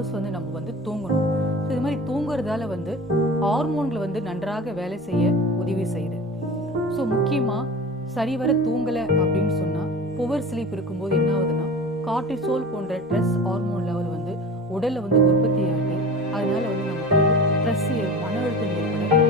Hours வந்து நம்ம வந்து தூங்கணும். ஸோ இது மாதிரி தூங்குறதால வந்து ஹார்மோன்களை வந்து நன்றாக வேலை செய்ய உதவி செய்யுது. ஸோ முக்கியமாக சரிவர தூங்கலை அப்படின்னு சொன்னால் புவர் ஸ்லீப் இருக்கும்போது என்ன ஆகுதுன்னா கார்டிசோல் போன்ற ஸ்ட்ரெஸ் ஹார்மோன் லெவல் வந்து உடலில் வந்து உற்பத்தி ஆகிட்டு அதனால வந்து நமக்கு ஸ்ட்ரெஸ் மன அழுத்தம் ஏற்பட